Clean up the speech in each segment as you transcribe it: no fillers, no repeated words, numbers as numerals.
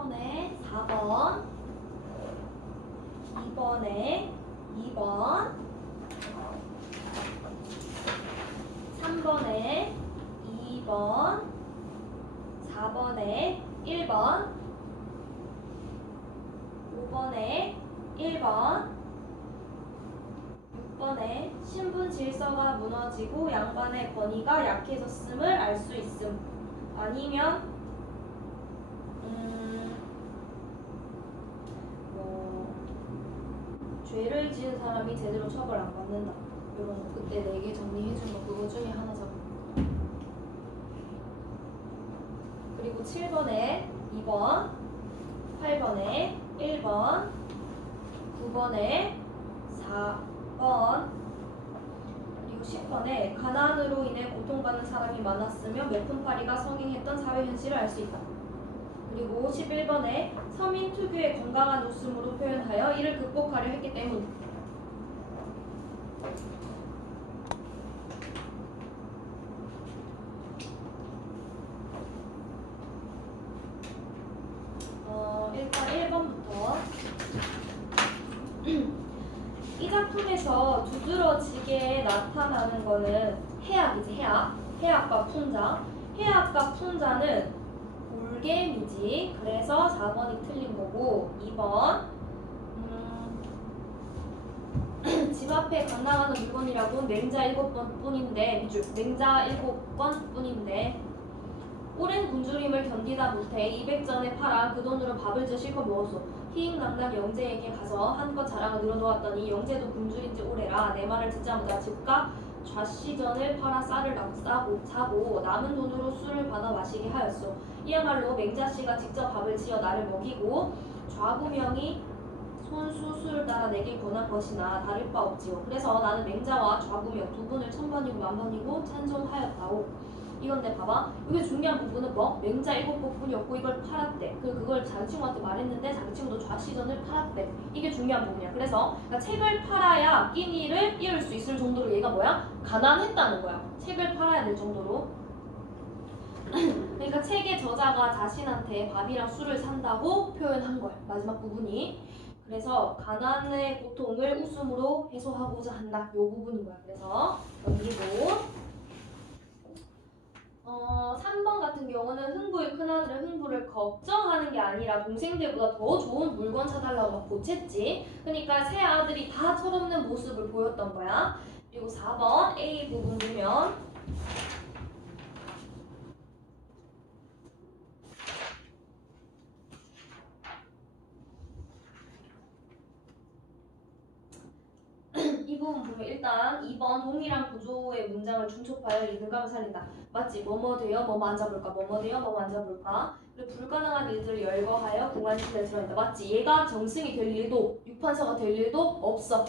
1번에 4번, 2번에 2번, 3번에 2번, 4번에 1번, 5번에 1번, 6번에 신분 질서가 무너지고 양반의 권위가 약해졌음을 알 수 있음. 아니면 죄를 지은 사람이 제대로 처벌 안 받는다. 이런 거 그때 4개 정리해준 거 그거 중에 하나잖아. 그리고 7번에 2번, 8번에 1번, 9번에 4번, 그리고 10번에 가난으로 인해 고통받는 사람이 많았으며 메푼파리가 성행했던 사회 현실을 알 수 있다. 그리고 11번에 서민 특유의 건강한 웃음으로 표현하여 이를 극복하려 했기 때문. 일단 1번부터 이 작품에서 두드러지게 나타나는 거는 해악이지. 해악과 풍자. 해악과 풍자는 돌개미지. 그래서 4번이 틀린 거고 2번 집 앞에 강당하는 물건이라고 맹자 7번 뿐인데 맹자 7번 뿐인데 오랜 굶주림을 견디다 못해 200전에 팔아 그 돈으로 밥을 실컷 먹었소. 희익낙낙 영재에게 가서 한껏 자랑을 늘어놓았더니 영재도 굶주린지 오래라. 내 말을 듣자마자 즉각 좌시전을 팔아 쌀을 사고 남은 돈으로 술을 받아 마시게 하였소. 이야말로 맹자씨가 직접 밥을 지어 나를 먹이고 좌구명이 손수술 따라 내게 권한 것이나 다를 바 없지요. 그래서 나는 맹자와 좌구명 두 분을 1000번이고 10,000번이고 찬송하였다오. 이건데 봐봐. 이게 중요한 부분은 뭐? 맹자 7번뿐이었고 이걸 팔았대. 그걸 자기 친구한테 말했는데 자기 친구도 좌시전을 팔았대. 이게 중요한 부분이야. 그래서 그러니까 책을 팔아야 끼니를 이룰 수 있을 정도로 얘가 뭐야? 가난했다는 거야. 책을 팔아야 될 정도로. 그러니까 책의 저자가 자신한테 밥이랑 술을 산다고 표현한 거야. 마지막 부분이. 그래서 가난의 고통을 웃음으로 해소하고자 한다. 요 부분인 거야. 그래서 넘기고 3번 같은 경우는 흥부의 큰아들은 흥부를 걱정하는 게 아니라 동생들보다 더 좋은 물건 사달라고 막 보챘지. 그러니까 세 아들이 다 철없는 모습을 보였던 거야. 그리고 4번 A 부분 보면 이 부분 보면 일단 2번 동일한 구조의 문장을 중첩하여 리듬감을 살린다. 맞지? 뭐뭐 돼요? 뭐뭐 앉아볼까? 뭐뭐 돼요? 뭐뭐 앉아볼까? 그리고 불가능한 일들을 열거하여 공간시대에 들어있다. 맞지? 얘가 정승이 될 일도 육판서가 될 일도 없어.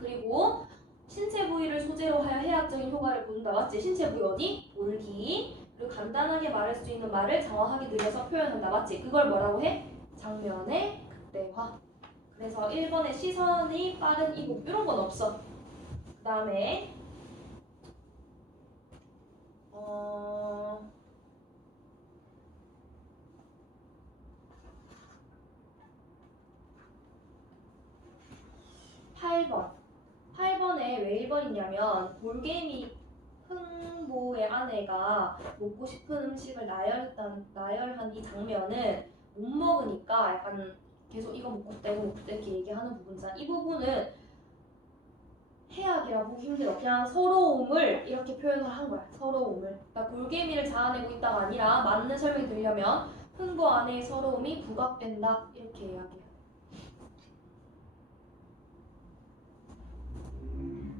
그리고 신체 부위를 소재로 하여 해학적인 효과를 보는다. 맞지? 신체 부위 어디? 볼기. 그리고 간단하게 말할 수 있는 말을 장황하게 늘려서 표현한다. 맞지? 그걸 뭐라고 해? 장면의 극대화. 그래서 1번에 시선이 빠른 이곡 이런 건 없어. 그 다음에 8번에 왜 1번이냐면 볼개미 흥보의 아내가 먹고 싶은 음식을 나열한 이 장면은 못 먹으니까 약간 계속 이거 먹고 싶다 이거 먹고 싶다 이렇게 얘기하는 부분이잖아. 이 부분은 해악이라 보기 힘들어. 그냥 서러움을 이렇게 표현을 한 거야. 서러움을. 그러니까 골개미를 자아내고 있다가 아니라 맞는 설명이 되려면 흥부 안의 서러움이 부각된다 이렇게 이야기해.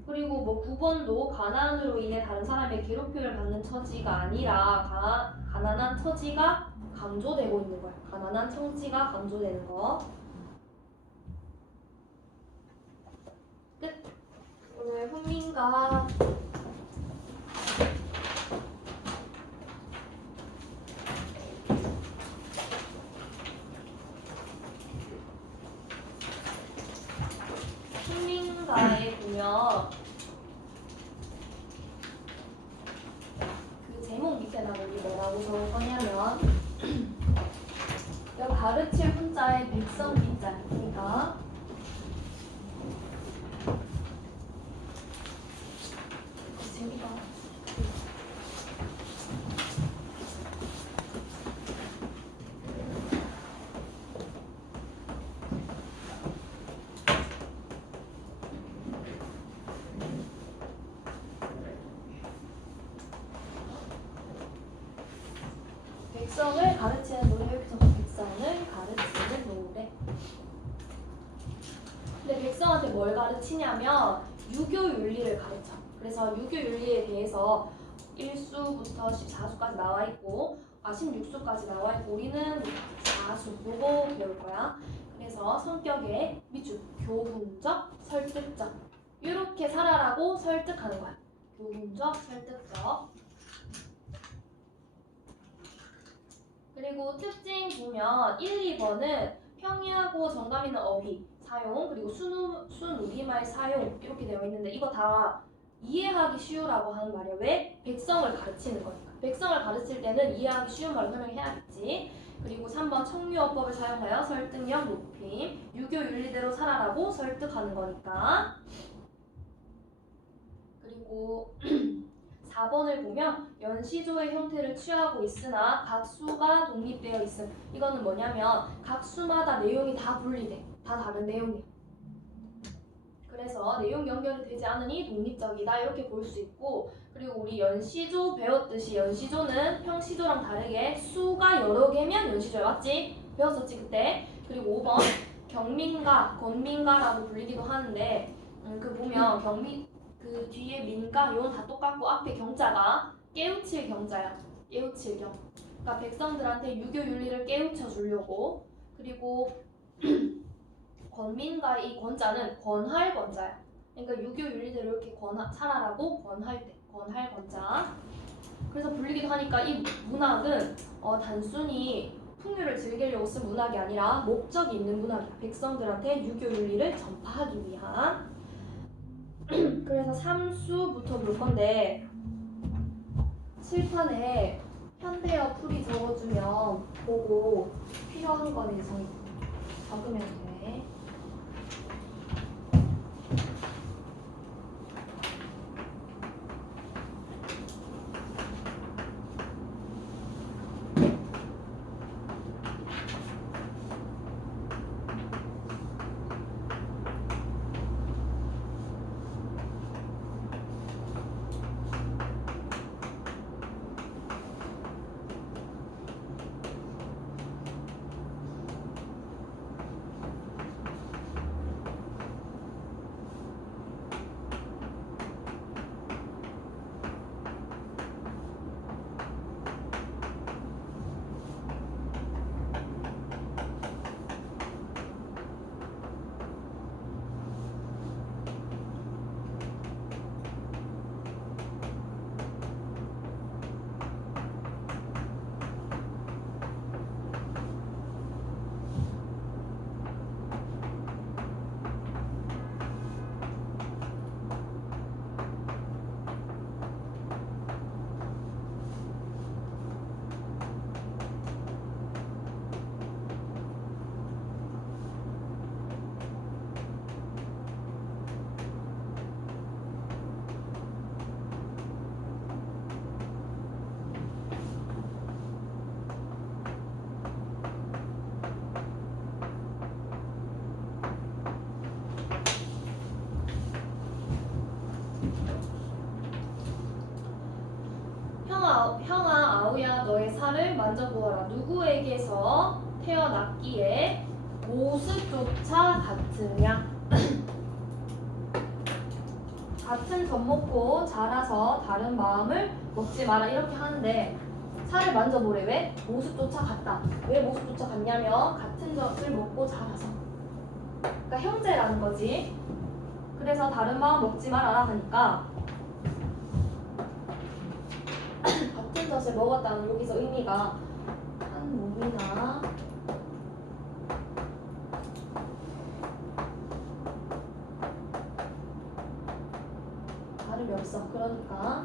그리고 뭐 9번도 가난으로 인해 다른 사람의 괴롭힘을 받는 처지가 아니라 가난한 처지가 강조되고 있는 거야. 가난한 처지가 강조되는 거. 끝. 오늘 훈민가 훈민가에 보면 그 제목 밑에다가 우리 뭐라고 적을 거냐면 여기 가르칠 훈자의 백성 밑자입니다. 재미가. 백성을 가르치는 노래 이렇게 적어. 백성을 가르치는 노래. 근데 백성한테 뭘 가르치냐면 유교 윤리를 가르쳐. 그래서 유교 윤리에 대해서 1수부터 14수까지 나와 있고 16수까지 나와 있고 우리는 4수 요거 배울 거야. 그래서 성격의 밑줄 교훈적, 설득적 이렇게 살아라고 설득하는 거야. 교훈적, 설득적. 그리고 특징 보면 1, 2번은 평이하고 정감 있는 어휘 사용 그리고 순우리말 사용 이렇게 되어 있는데 이거 다 이해하기 쉬우라고 하는 말이야. 왜? 백성을 가르치는 거니까. 백성을 가르칠 때는 이해하기 쉬운 말로 설명해야겠지. 그리고 3번 청유어법을 사용하여 설득력 높임. 유교 윤리대로 살아라고 설득하는 거니까. 그리고 4번을 보면 연시조의 형태를 취하고 있으나 각 수가 독립되어 있음. 이거는 뭐냐면 각 수마다 내용이 다 분리돼. 다 다른 내용이야. 그래서 내용 연결이 되지 않으니 독립적이다 이렇게 볼 수 있고 그리고 우리 연시조 배웠듯이 연시조는 평시조랑 다르게 수가 여러 개면 연시조야. 맞지? 배웠었지 그때. 그리고 5번 경민가, 권민가라고 불리기도 하는데 그 보면 그 뒤에 민가 이건 다 똑같고 앞에 경자가 깨우칠 경자야. 깨우칠 경. 그러니까 백성들한테 유교 윤리를 깨우쳐 주려고. 그리고 권민가 이 권자는 권할 권자야. 그러니까 유교 윤리대로 이렇게 살아라고 권할 때 권할 권자. 그래서 불리기도 하니까 이 문학은 단순히 풍요를 즐기려고 쓴 문학이 아니라 목적이 있는 문학이야. 백성들한테 유교 윤리를 전파하기 위한. 그래서 3수부터 볼 건데 칠판에 현대어 풀이 적어주면 보고 필요한 거는 이제 적으면 돼. 형아 아우야 너의 살을 만져보아라. 누구에게서 태어났기에 모습조차 같으냐. 같은 젖 먹고 자라서 다른 마음을 먹지 마라 이렇게 하는데 살을 만져보래. 왜? 모습조차 같다. 왜 모습조차 같냐면 같은 젖을 먹고 자라서. 그러니까 형제라는 거지. 그래서 다른 마음 먹지 말아라 하니까 같은 젖을 먹었다는 여기서 의미가 한 몸이나 다름이 없어. 그러니까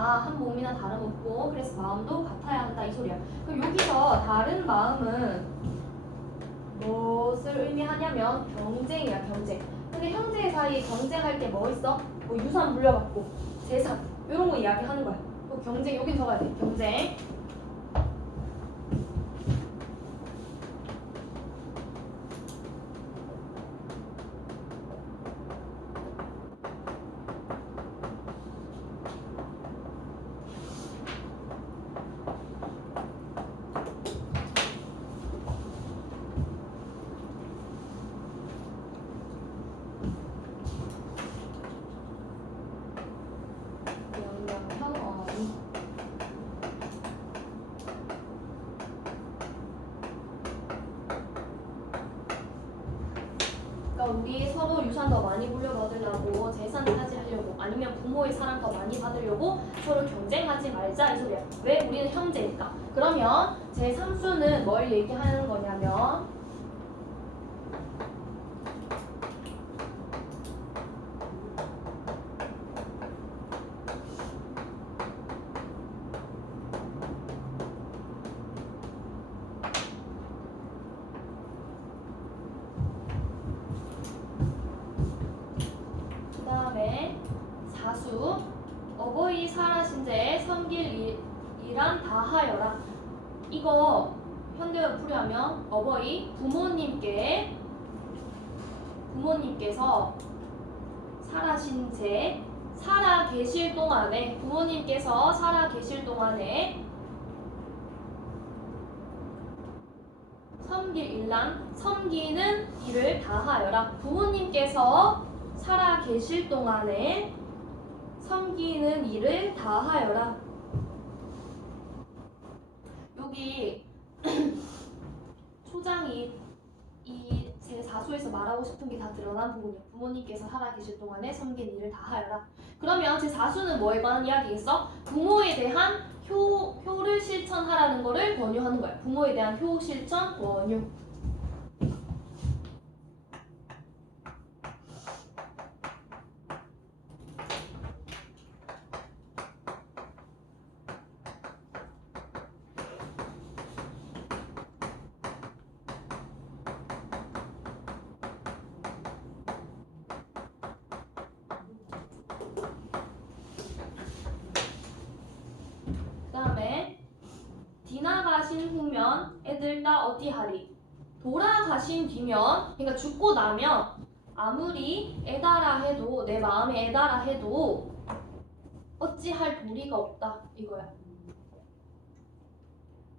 한 몸이나 다름없고 그래서 마음도 같아야 한다 이 소리야. 그럼 여기서 다른 마음은 무엇을 의미하냐면 경쟁이야 경쟁. 근데 형제 사이에 경쟁할 때 뭐 있어? 뭐 유산 물려받고 재산 이런 거 이야기하는 거야. 뭐 경쟁 여기 적어야 돼. 경쟁. 우리 서로 유산 더 많이 물려받으려고 재산 차지하려고 아니면 부모의 사랑 더 많이 받으려고 서로 경쟁하지 말자 이 소리야. 왜? 우리는 형제니까. 그러면 제3수는 뭘 얘기하는 거냐면 사수 어버이 살아신 제 섬길 일안 다 하여라. 이거 현대어 풀이하면 어버이 부모님께서 살아신 제 살아 계실 동안에 부모님께서 살아 계실 동안에 섬길 일란 섬기는 일을 다 하여라. 부모님께서 살아 계실 동안에 섬기는 일을 다 하여라. 여기 초장이 이 제4소에서 말하고 싶은 게 다 드러난 부분이에요. 부모님께서 살아 계실 동안에 섬기는 일을 다 하여라. 그러면 제4수는 뭐에 관한 이야기겠어? 부모에 대한 효를 실천하라는 거를 권유하는 거야. 부모에 대한 효 실천 권유. 지나가신 후면 애들 다 어디하리? 돌아가신 뒤면, 그러니까 죽고 나면 아무리 애다라 해도 내 마음에 애다라 해도 어찌할 도리가 없다 이거야.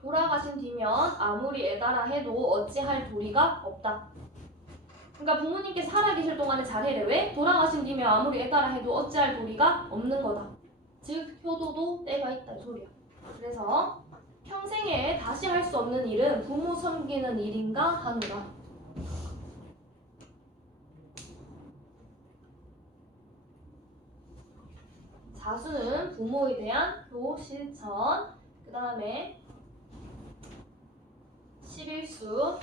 돌아가신 뒤면 아무리 애다라 해도 어찌할 도리가 없다. 그러니까 부모님께서 살아계실 동안에 잘해래. 왜? 돌아가신 뒤면 아무리 애다라 해도 어찌할 도리가 없는 거다. 즉 효도도 때가 있다 이 소리야. 그래서 평생에 다시 할 수 없는 일은 부모 섬기는 일인가 하노라. 자수는 부모에 대한 효 실천. 그 다음에 11수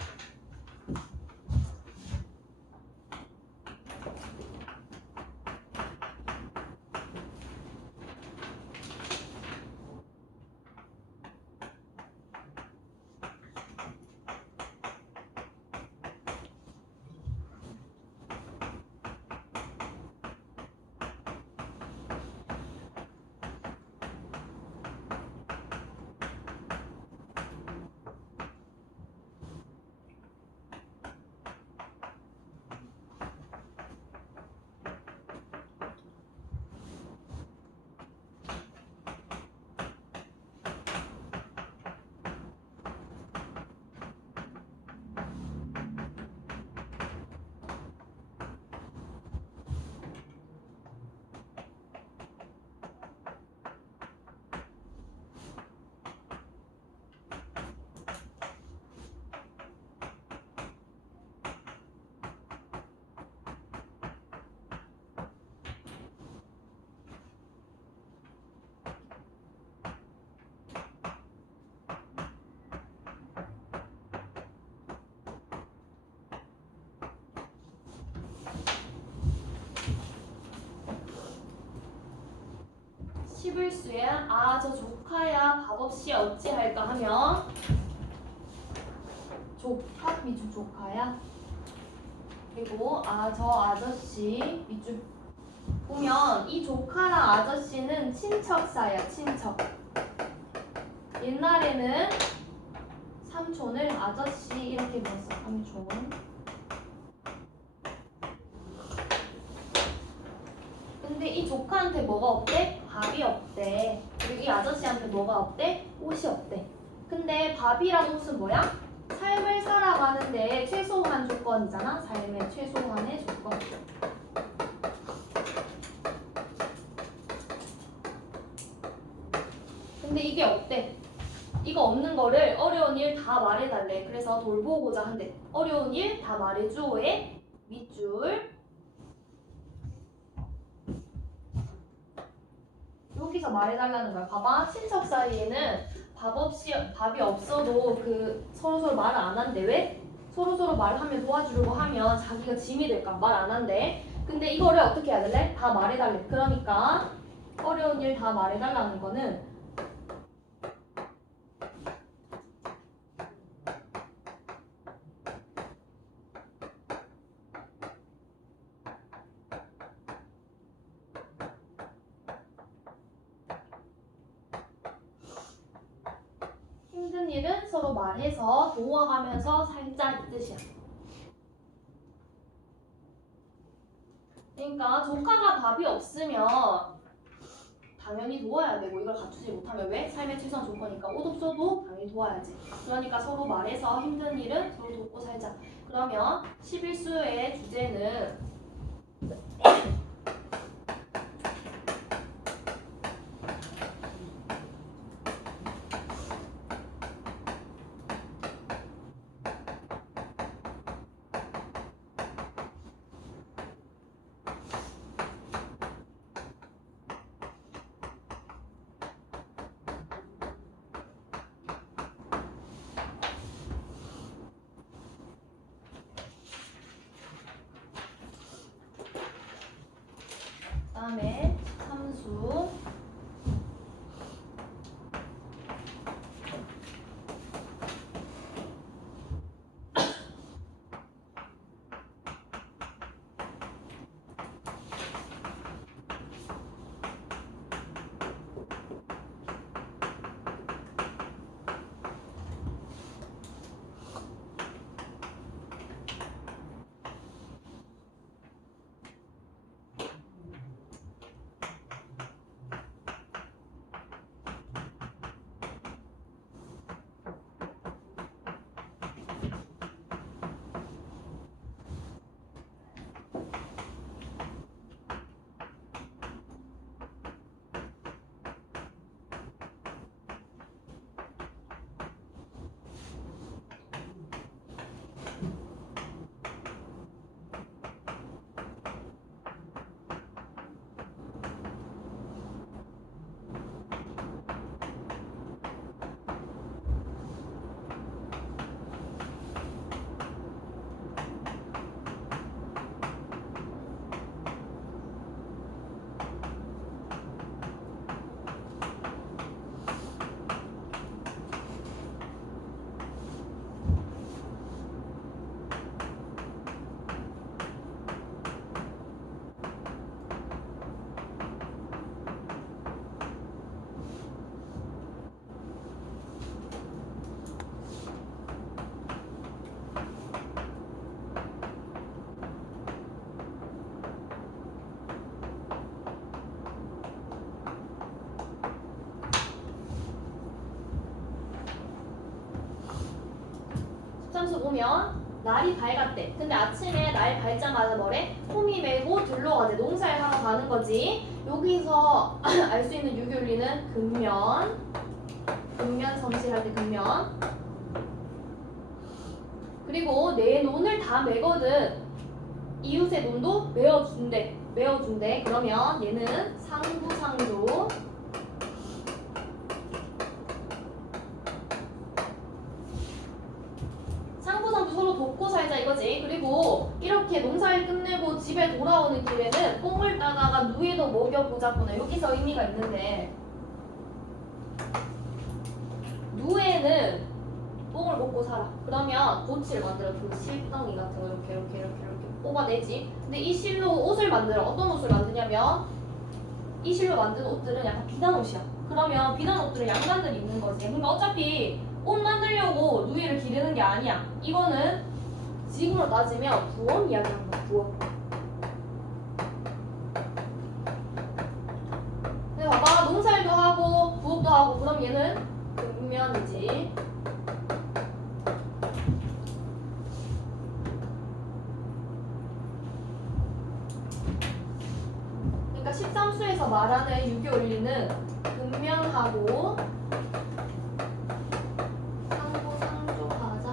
11수에 아 저 조카야 밥 없이 어찌할까 하면 조카 밑줄 조카야 그리고 아 저 아저씨 밑줄 보면 이 조카랑 아저씨는 친척 사이야 친척. 옛날에는 삼촌을 아저씨 이렇게 불렀어 삼촌. 근데 이 조카한테 뭐가 없대? 밥이 없대. 그리고 이 아저씨한테 뭐가 없대? 옷이 없대. 근데 밥이랑 옷은 뭐야? 삶을 살아가는데 최소한 조건이잖아. 삶의 최소한의 조건. 근데 이게 없대. 이거 없는 거를 어려운 일 다 말해달래. 그래서 돌보고자 한대. 어려운 일 다 말해줘의 밑줄. 여기서 말해달라는 거야. 봐봐. 친척 사이에는 밥이 없어도 그 서로서로 말을 안 한대. 왜? 서로서로 말하면 도와주려고 하면 자기가 짐이 될까 말 안 한대. 근데 이거를 어떻게 해야 될래? 다 말해달래. 그러니까 어려운 일 다 말해달라는 거는 힘든 일은 서로 말해서 도와가면서 살자 이 뜻이야. 그러니까 조카가 밥이 없으면 당연히 도와야 되고 이걸 갖추지 못하면 왜? 삶의 최소한 조건이니까 옷 없어도 당연히 도와야지. 그러니까 서로 말해서 힘든 일은 서로 돕고 살자. 그러면 11수의 주제는 다음에 삼수 삼수 보면 날이 밝았대. 근데 아침에 날 밝자마자 뭐래? 호미 메고 들러가대. 농사를 하러 가는 거지. 여기서 알 수 있는 유교리는 근면 성실할 때 근면. 그리고 내 논을 다 메거든. 이웃의 논도 메어준대. 그러면 얘는 상부상조. 상부상조 서로 돕고 살자 이거지. 그리고 이렇게 농사일 끝내고 집에 돌아오는 길에는 뽕을 따다가 누에도 먹여보자꾸나. 여기서 의미가 있는데 하라. 그러면 보치를 만들어 그 실덩이 같은 거 이렇게 뽑아내지. 근데 이 실로 옷을 만들어. 어떤 옷을 만드냐면 이 실로 만든 옷들은 약간 비단 옷이야. 그러면 비단 옷들은 양반들이 입는 거지. 그러니까 어차피 옷 만들려고 누이를 기르는 게 아니야. 이거는 지금으로 따지면 부업 이야기한 거야. 부업. 근데 봐봐, 농사일도 하고 부업도 하고 그럼 얘는 근면이지. 그러니까 13수에서 말하는 유교 원리는 근면하고 상부상조하자.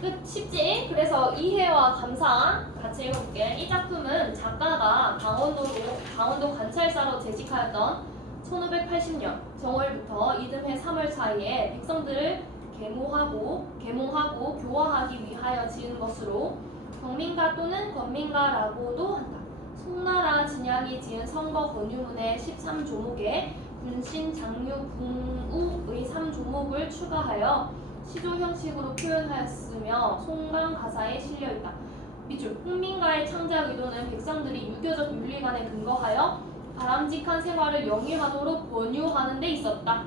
끝. 쉽지? 그래서 이해와 감상 같이 읽어볼게. 이 작품은 작가가 강원도 관찰사로 재직하였던 1580년 정월부터 이듬해 3월 사이에 백성들을 계몽하고 교화하기 위하여 지은 것으로 경민가 또는 권민가라고도 한다. 송나라 진양이 지은 성거 권유문의 13조목에 군신, 장유, 궁우의 3조목을 추가하여 시조 형식으로 표현하였으며 송강 가사에 실려있다. 밑줄. 훈민가의 창작 의도는 백성들이 유교적 윤리관에 근거하여 바람직한 생활을 영위하도록 권유하는 데 있었다.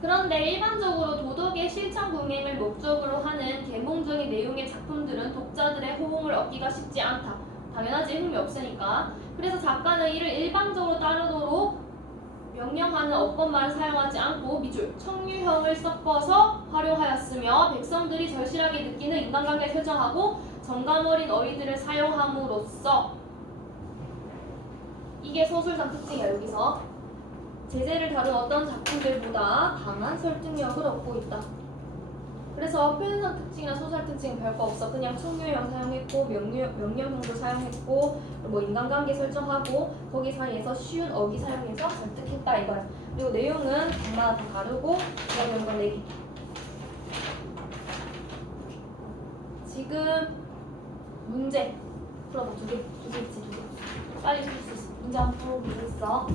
그런데 일반적으로 도덕의 실천 공행을 목적으로 하는 계몽적인 내용의 작품들은 독자들의 호응을 얻기가 쉽지 않다. 당연하지, 흥미 없으니까. 그래서 작가는 이를 일방적으로 따르도록 명령하는 어법만 사용하지 않고 밑줄 청유형을 섞어서 활용하였으며 백성들이 절실하게 느끼는 인간관계를 설정하고 정감 어린 어휘들을 사용함으로써 이게 소설상 특징이야. 여기서 제재를 다룬 어떤 작품들보다 강한 설득력을 얻고 있다. 그래서 표현상 특징이나 소설 특징은 별거 없어. 그냥 청유형 사용했고 명령형도 사용했고 뭐 인간관계 설정하고 거기 사이에서 쉬운 어휘 사용해서 설득했다 이거야. 그리고 내용은 각마다 다 다르고 그런 건 내기. 지금 문제 풀어봐. 두 개 있지, 두 개. 빨리 풀 수 있어. 문제 한번 풀어보고 있어.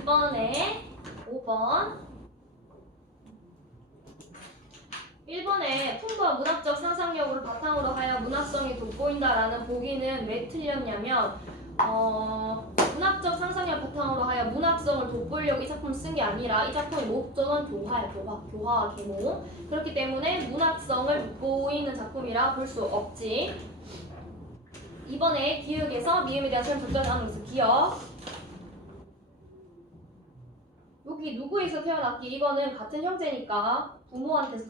이번에 5번. 1번에 풍부한 문학적 상상력을 바탕으로 하여 문학성이 돋보인다라는 보기는 왜 틀렸냐면 문학적 상상력 바탕으로 하여 문학성을 돋보이려고 이 작품을 쓴 게 아니라 이 작품의 목적은 교화야. 교화 계모. 그렇기 때문에 문학성을 돋보이는 작품이라 볼 수 없지. 이번에 기억에서 미음에 대한 설명 둘다 나누고 있어. 기억. 여기 누구에서 태어났기? 이거는 같은 형제니까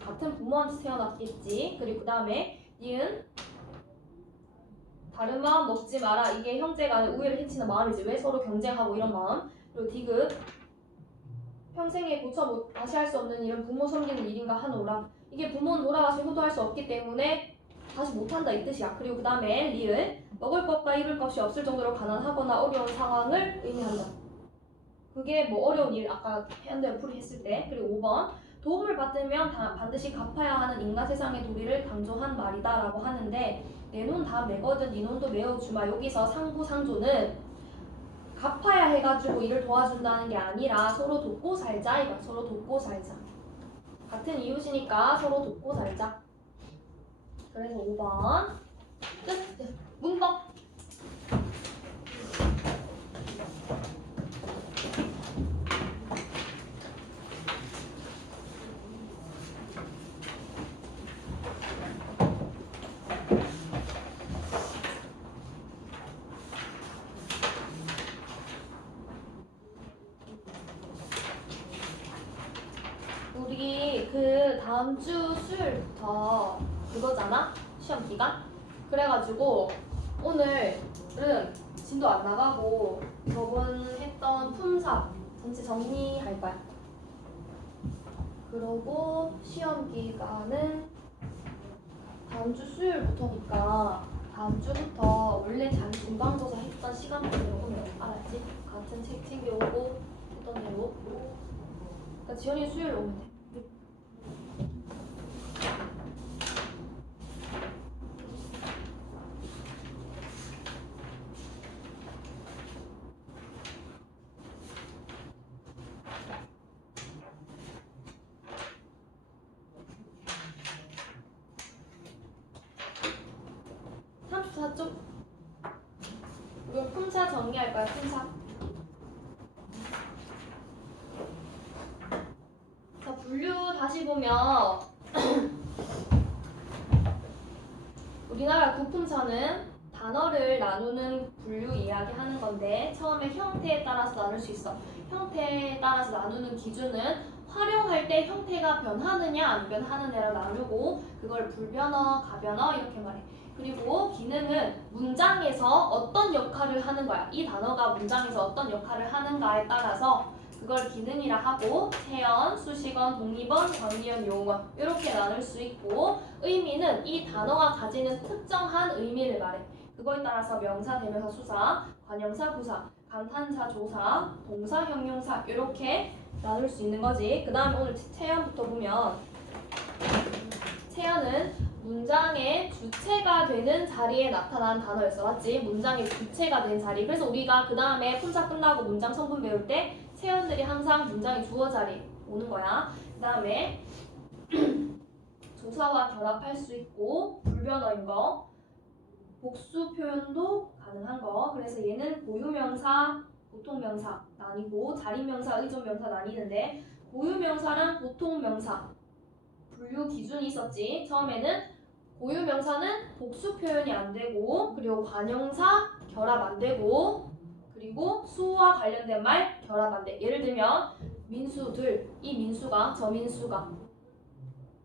같은 부모한테서 태어났겠지. 그리고 그 다음에 니은 다른 마음 먹지 마라. 이게 형제 간의 우애를 해치는 마음이지. 왜 서로 경쟁하고 이런 마음. 그리고 디귿 평생에 고쳐 다시 할 수 없는 일은 부모 섬기는 일인가 하노라. 이게 부모는 돌아가서 효도할 수 없기 때문에 다시 못한다 이 뜻이야. 그리고 그 다음에 리을 먹을 것과 입을 것이 없을 정도로 가난하거나 어려운 상황을 의미한다. 그게 뭐 어려운 일 아까 현대 풀이 했을 때. 그리고 5번 도움을 받으면 반드시 갚아야 하는 인간 세상의 도리를 강조한 말이다 라고 하는데 내 눈 다 매거든 네 눈도 메어주마. 여기서 상부상조는 갚아야 해가지고 일을 도와준다는 게 아니라 서로 돕고 살자 이거. 서로 돕고 살자. 같은 이웃이니까 서로 돕고 살자. 그래서 5번 끝. 문법. 우리 그 다음 주 수요일부터 그거잖아? 시험 기간? 그래가지고 오늘은 진도 안 나가고 저번 했던 품사 전체 정리할 거야. 그러고 시험 기간은 다음 주 수요일부터니까 다음 주부터 원래 자기 중간고사 했던 시간대로 오면 알았지? 같은 책 챙겨오고 했던 대로. 그러니까 지연이 수요일 오면 돼. 쪽 이거 품사 정리할 거야. 품사. 자, 분류 다시 보면 우리나라 구품사는 단어를 나누는 분류 이야기하는 건데 처음에 형태에 따라서 나눌 수 있어. 형태에 따라서 나누는 기준은 활용할 때 형태가 변하느냐 안 변하느냐로 나누고 그걸 불변어, 가변어 이렇게 말해. 그리고 기능은 문장에서 어떤 역할을 하는 거야. 이 단어가 문장에서 어떤 역할을 하는가에 따라서 그걸 기능이라 하고 체언, 수식어, 독립언, 관계언, 용언 이렇게 나눌 수 있고 의미는 이 단어가 가지는 특정한 의미를 말해. 그거에 따라서 명사, 대명사, 수사, 관형사, 부사, 감탄사, 조사, 동사, 형용사 이렇게 나눌 수 있는 거지. 그 다음에 오늘 체언부터 보면 체언은 문장의 주체가 되는 자리에 나타난 단어였어. 맞지? 문장의 주체가 된 자리. 그래서 우리가 그 다음에 품사 끝나고 문장 성분 배울 때 체언들이 항상 문장의 주어 자리에 오는 거야. 그 다음에 조사와 결합할 수 있고 불변어인 거. 복수 표현도 가능한 거. 그래서 얘는 고유명사, 보통명사 나뉘고 자리명사, 의존명사 나뉘는데 고유명사랑 보통명사 분류 기준이 있었지. 처음에는 고유명사는 복수 표현이 안 되고 그리고 관형사 결합 안 되고 그리고 수와 관련된 말 결합 안 돼. 예를 들면 민수들, 이 민수가 저 민수가.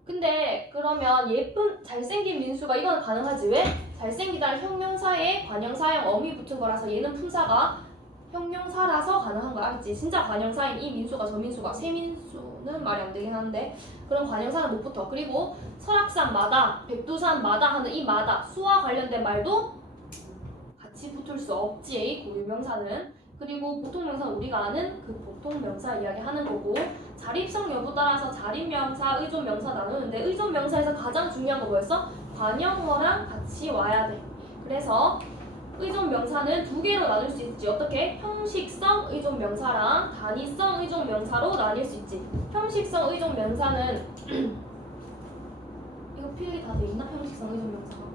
근데 그러면 예쁜 잘생긴 민수가 이건 가능하지. 왜? 잘생기다는 형용사에 관형사형 어미 붙은 거라서 얘는 품사가 형용사라서 가능한 거 알지? 진짜 관형사인 이 민수가 저 민수가 세 민수는 말이 안 되긴 하는데 그런 관형사는 못 붙어. 그리고 설악산마다 백두산마다 하는 이 마다 수와 관련된 말도 같이 붙을 수 없지. 고유명사는. 그리고 보통명사는 우리가 아는 그 보통명사 이야기하는 거고 자립성 여부 따라서 자립명사, 의존명사 나누는데 의존명사에서 가장 중요한 거 뭐였어? 관형어랑 같이 와야 돼. 그래서 의존 명사는 두 개로 나눌 수 있지. 어떻게? 형식성 의존 명사랑 단위성 의존 명사로 나뉠 수 있지. 형식성 의존 명사는 이거 필기 다 돼 있나? 형식성 의존 명사가.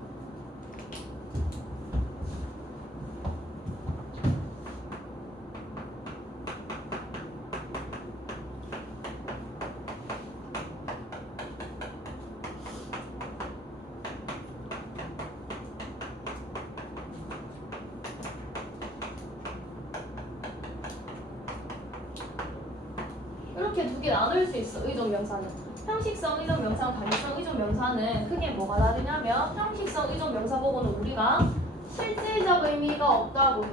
이렇게 두 개 나눌 수 있어. 의존 명사는 형식성 의존 명사랑 단위성 의존 명사는 크게 뭐가 다르냐면 형식성 의존 명사 보고는 우리가 실질적 의미가 없다고 해.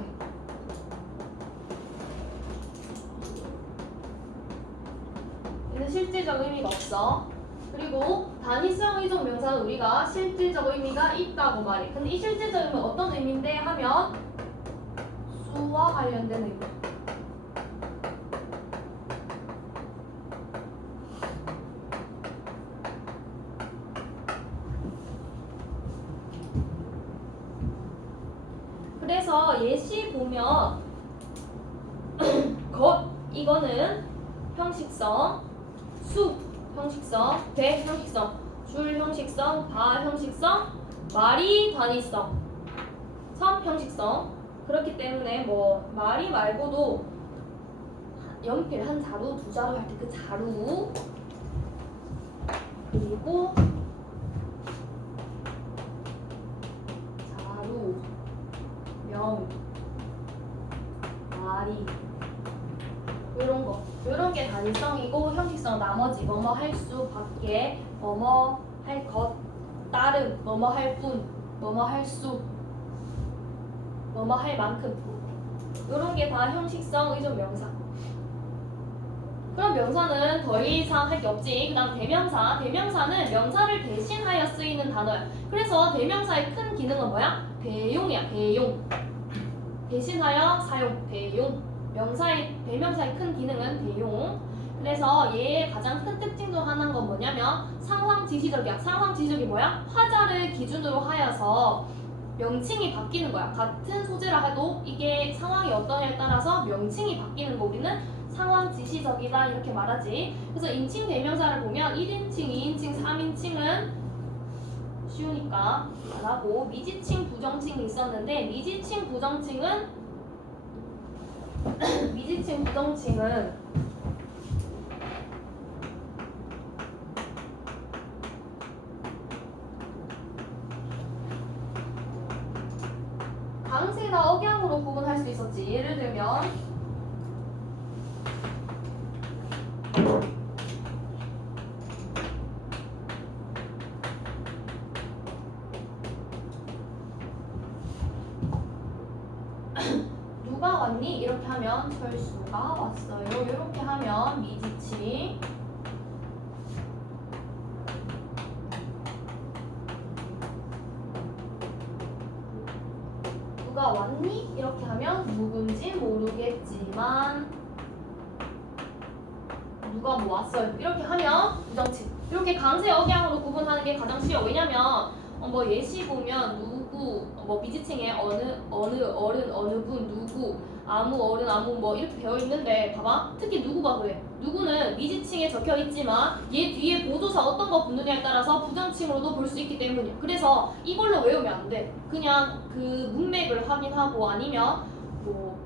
얘는 실질적 의미가 없어. 그리고 단위성 의존 명사는 우리가 실질적 의미가 있다고 말해. 근데 이 실질적 의미는 어떤 의미인데 하면 수와 관련된 의미. 그래서 예시 보면 이거는 형식성, 수 형식성, 배 형식성, 줄 형식성, 바 형식성, 말이 단위성, 섬 형식성. 그렇기 때문에 뭐 말이 말고도 연필 한 자루, 두 자루 할 때 그 자루, 그리고 자루, 명, 말이 요런 게 단위성이고 형식성. 나머지 뭐뭐 할 수, 밖에 뭐뭐 할 것, 다름, 뭐뭐 할 뿐, 뭐뭐 할 수, 뭐뭐 할 만큼, 요런 게 다 형식성 의존 명사. 그럼 명사는 더 이상 할 게 없지. 그 다음 대명사. 대명사는 명사를 대신하여 쓰이는 단어야. 그래서 대명사의 큰 기능은 뭐야? 대용이야. 대용. 대신하여 사용. 대용. 대명사의 큰 기능은 대용. 그래서 얘의 가장 큰 특징 중 하나인 건 뭐냐면 상황지시적이야. 상황지시적이 뭐야? 화자를 기준으로 하여서 명칭이 바뀌는 거야. 같은 소재라 해도 이게 상황이 어떠냐에 따라서 명칭이 바뀌는 거 우리는 상황지시적이다 이렇게 말하지. 그래서 인칭 대명사를 보면 1인칭, 2인칭, 3인칭은 쉬우니까 안 하고 미지칭, 부정칭이 있었는데 미지칭, 부정칭은 강세나 억양으로 구분할 수 있었지. 예를 들면 누가 왔니? 이렇게 하면 철수가 왔어요. 이렇게 하면 미지칭. 누가 왔니? 이렇게 하면 누군지 모르겠지만 누가 뭐 왔어요. 이렇게 하면 부정칭. 이렇게 강세 억양으로 구분하는 게 가장 쉬워. 왜냐면 뭐 예시 보면 누구, 뭐 미지칭에 어느 어른, 어느 분, 누구, 아무 어른, 아무 뭐 이렇게 되어 있는데 봐봐. 특히 누구가 그래. 누구는 미지칭에 적혀 있지만 얘 뒤에 보조사 어떤 거 붙느냐에 따라서 부정칭으로도 볼 수 있기 때문이야. 그래서 이걸로 외우면 안 돼. 그냥 그 문맥을 확인하고 아니면 뭐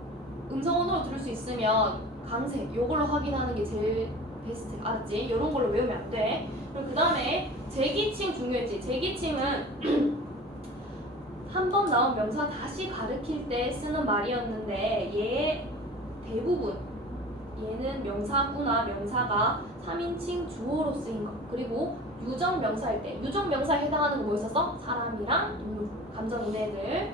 음성언어로 들을 수 있으면 강세 요걸로 확인하는 게 제일 베스트. 알았지? 이런 걸로 외우면 안 돼. 그리고 그 다음에 제기칭 중요했지. 제기칭은 한 번 나온 명사 다시 가르칠 때 쓰는 말이었는데 얘 대부분 얘는 명사구나 명사가 3인칭 주어로 쓰인 거. 그리고 유정명사일 때 유정명사에 해당하는 거 뭐 있었어? 사람이랑 동물, 감정인 애들.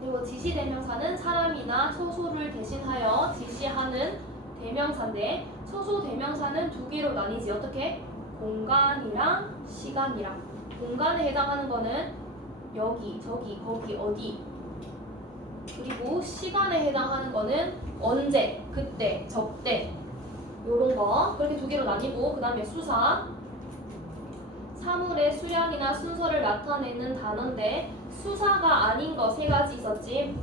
그리고 지시대명사는 사람이나 초소를 대신하여 지시하는 대명사인데 초소 대명사는 두 개로 나뉘지. 어떻게? 공간이랑 시간이랑. 공간에 해당하는 거는 여기, 저기, 거기, 어디. 그리고 시간에 해당하는 거는 언제, 그때, 저때 요런 거. 그렇게 두 개로 나뉘고 그 다음에 수사. 사물의 수량이나 순서를 나타내는 단어인데 수사가 아닌 거 세 가지 있었지.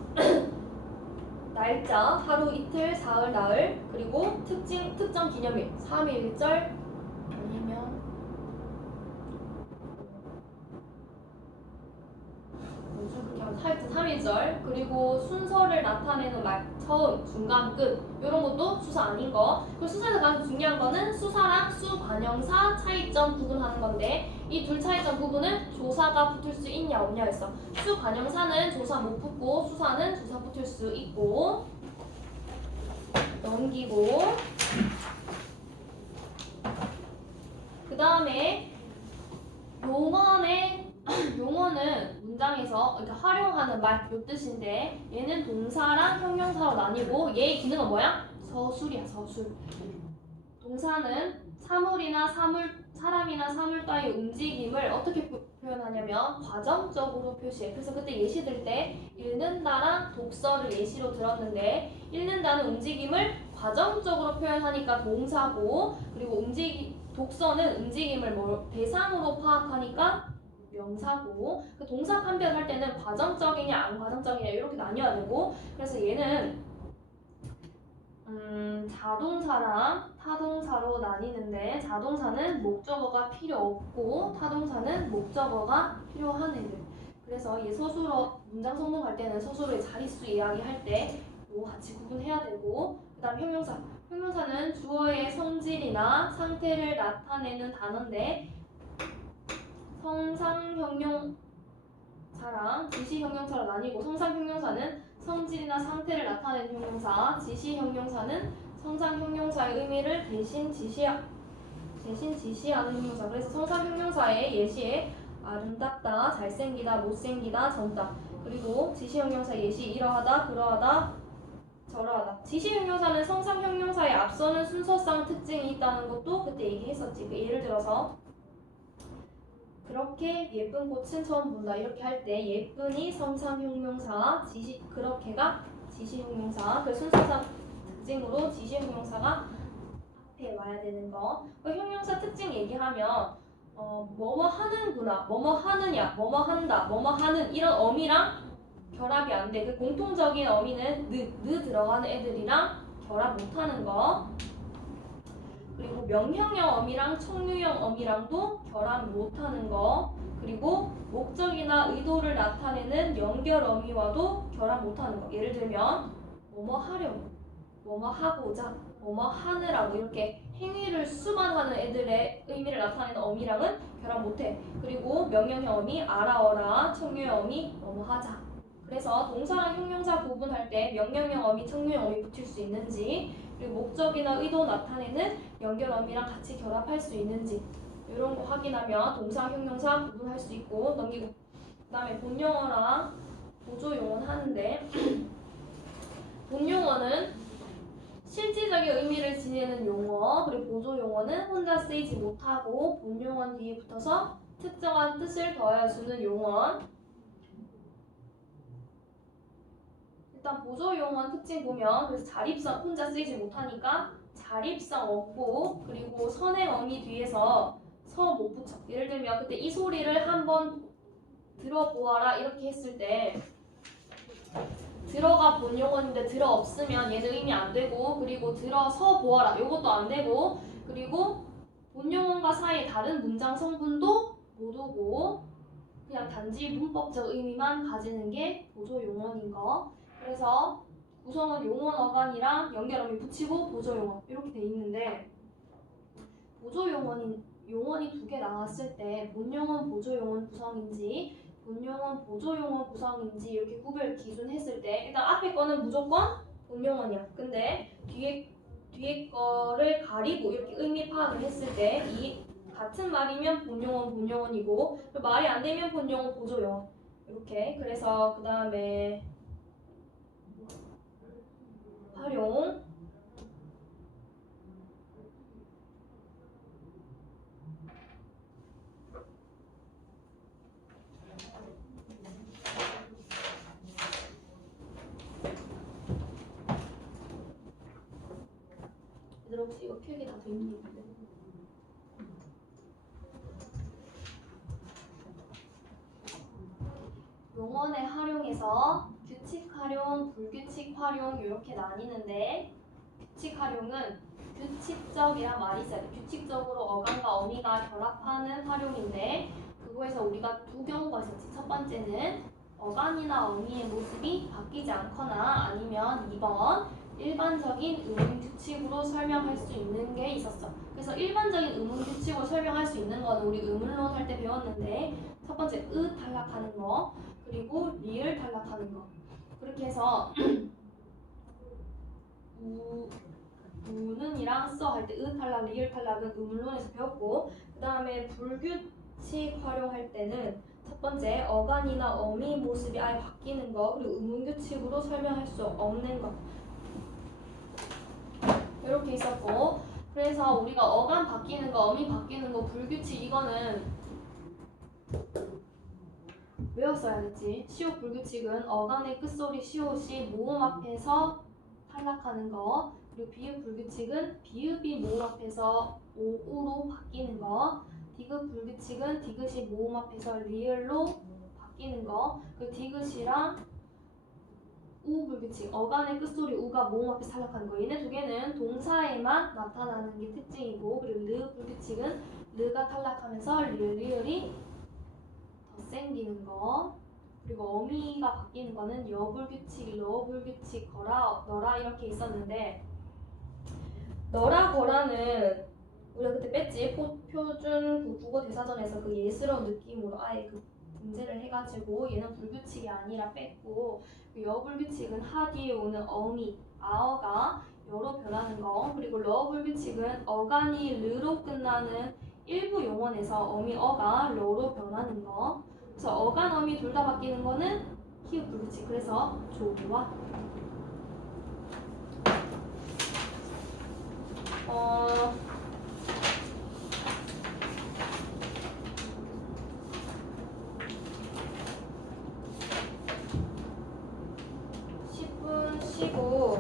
날짜, 하루, 이틀, 사흘, 나흘, 그리고 특정 기념일, 3.1절 아니면 하여튼 3.1절, 그리고 순서를 나타내는 말, 처음, 중간, 끝 이런 것도 수사 아닌 거. 그리고 수사에서 가장 중요한 거는 수사랑 수관형사 차이점 구분하는 건데 이 둘 차이점 구분은 조사가 붙을 수 있냐 없냐 했어. 수관형사는 조사 못 붙고 수사는 조사 붙을 수 있고. 넘기고 그 다음에 용어는 문장에서 그러니까 활용하는 말 요 뜻인데 얘는 동사랑 형용사로 나뉘고 얘의 기능은 뭐야? 서술이야, 서술. 동사는 사람이나 사물 따위 움직임을 어떻게 표현하냐면 과정적으로 표시해. 그래서 그때 예시 들 때 읽는다랑 독서를 예시로 들었는데 읽는다는 움직임을 과정적으로 표현하니까 동사고, 그리고 독서는 움직임을 대상으로 파악하니까 명사고, 그 동사 판별할 때는 과정적이냐 안 과정적이냐 이렇게 나뉘어야 되고. 그래서 얘는 자동사랑 타동사로 나뉘는데 자동사는 목적어가 필요 없고 타동사는 목적어가 필요한 애들. 그래서 얘 서술어 문장 성공할 때는 서술어의 자릿수 이야기할 때 이거 같이 구분해야 되고. 그 다음 형용사는 주어의 성질이나 상태를 나타내는 단어인데 성상형용사랑 지시형용사로 나뉘고 성상형용사는 성질이나 상태를 나타내는 형용사, 지시형용사는 성상형용사의 의미를 대신 지시하는 형용사. 그래서 성상형용사의 예시에 아름답다, 잘생기다, 못생기다, 젊다. 그리고 지시형용사 예시 이러하다, 그러하다, 저러하다. 지시형용사는 성상형용사에 앞서는 순서상 특징이 있다는 것도 그때 얘기했었지. 그 예를 들어서 그렇게 예쁜 꽃은 처음 본다 이렇게 할 때 예쁜이 성상형용사, 그렇게가 지시형용사. 그 순서상 특징으로 지시형용사가 앞에 와야 되는 거. 그 형용사 특징 얘기하면 뭐뭐 하는구나, 뭐뭐 하느냐, 뭐뭐 한다, 뭐뭐 하는 이런 어미랑 결합이 안 돼. 그 공통적인 어미는 느 들어가는 애들이랑 결합 못하는 거. 그리고 명형형 어미랑 청유형 어미랑도 결합 못하는 거. 그리고 목적이나 의도를 나타내는 연결 어미와도 결합 못하는 거. 예를 들면 뭐뭐 하려고, 뭐뭐 하고자, 뭐뭐 하느라고 이렇게 행위를 수만 하는 애들의 의미를 나타내는 어미랑은 결합 못해. 그리고 명령형 어미 알아어라, 청유형 어미 뭐뭐 하자. 그래서 동사랑 형용사 구분할 때 명령형 어미, 청유형 어미 붙일 수 있는지, 그리고 목적이나 의도 나타내는 연결 어미랑 같이 결합할 수 있는지 이런 거 확인하면 동사, 형용사 구분할 수 있고. 넘기고 그 다음에 본용어랑 보조용어는 하는데 본용어는 실질적인 의미를 지니는 용어, 그리고 보조용어는 혼자 쓰이지 못하고 본용어 뒤에 붙어서 특정한 뜻을 더해주는 용어. 일단 보조용어 특징 보면 그래서 자립성 혼자 쓰이지 못하니까 자립성 없고, 그리고 선행 어미 뒤에서 서 못 붙여. 예를 들면 그때 이 소리를 한번 들어보아라 이렇게 했을 때 들어가 본용어인데 들어 없으면 얘는 의미 안 되고, 그리고 들어서 보아라 이것도 안 되고, 그리고 본용어과 사이에 다른 문장 성분도 못 오고 그냥 단지 문법적 의미만 가지는 게 보조용어인 거. 그래서 구성은 용언 어간이랑 연결어미 붙이고 보조용어 이렇게 돼 있는데 용언이 두 개 나왔을 때 본용언 보조용언 구성인지 본용언 보조용언 구성인지 이렇게 구별 기준 했을 때 일단 앞에 거는 무조건 본용언이야. 근데 뒤에 거를 가리고 이렇게 의미 파악을 했을 때 이 같은 말이면 본용언이고 말이 안 되면 본용언 보조용언 이렇게. 그래서 그 다음에 활용 얘들아 혹시 이거 필기 다 돼 있는데 용언의 활용에서 규칙 활용, 불규칙 활용 이렇게 나뉘는데 규칙 활용은 규칙적이란 말이 있어요. 규칙적으로 어감과 어미가 결합하는 활용인데 그거에서 우리가 두 경우가 있었지. 첫 번째는 어감이나 어미의 모습이 바뀌지 않거나 아니면 2번 일반적인 의문 규칙으로 설명할 수 있는 게 있었어. 그래서 일반적인 의문 규칙으로 설명할 수 있는 거는 우리 의문론 할 때 배웠는데 첫 번째 탈락하는 거 그리고 리을 탈락하는 거 그렇게 해서 우는이랑 써 할 때 탈락, 리을 탈락은 의문론에서 배웠고 그 다음에 불규칙 활용할 때는 첫 번째 어간이나 어미 모습이 아예 바뀌는 거 그리고 의문규칙으로 설명할 수 없는 거 이렇게 있었고 그래서 우리가 어간 바뀌는 거, 어미 바뀌는 거, 불규칙 이거는 외웠어야겠지. 시옷 불규칙은 어간의 끝소리 시옷이 모음 앞에서 탈락하는 거 그리고 비읍 불규칙은 비읍이 모음 앞에서 오우로 바뀌는 거 디귿 불규칙은 디귿이 모음 앞에서 리을로 바뀌는 거 그리고 디귿이랑 우 불규칙 어간의 끝소리 우가 모음 앞에서 탈락하는 거 얘네 두 개는 동사에만 나타나는 게 특징이고 그리고 르 불규칙은 르가 탈락하면서 리을이 더 생기는 거 그리고 어미가 바뀌는 거는 여불규칙, 러불규칙, 거라, 너라 이렇게 있었는데 너라 거라는 우리가 그때 뺐지 표준 국어 대사전에서 그 예스러운 느낌으로 아예 그 문제를 해가지고 얘는 불규칙이 아니라 뺐고 그 여불규칙은 하 뒤에 오는 어미, 아어가 여로 변하는 거 그리고 러불규칙은 어간이 르로 끝나는 일부 용언에서 어미 어가 러로 변하는 거 그래서 어간 어미 둘 다 바뀌는 거는 히읗 불규칙 그래서 조와 10분 쉬고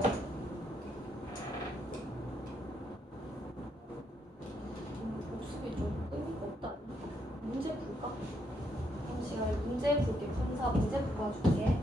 복습이 좀 의미가 없다. 문제 풀까? 다음 시간에 문제 풀게. 판사 문제 풀어줄게.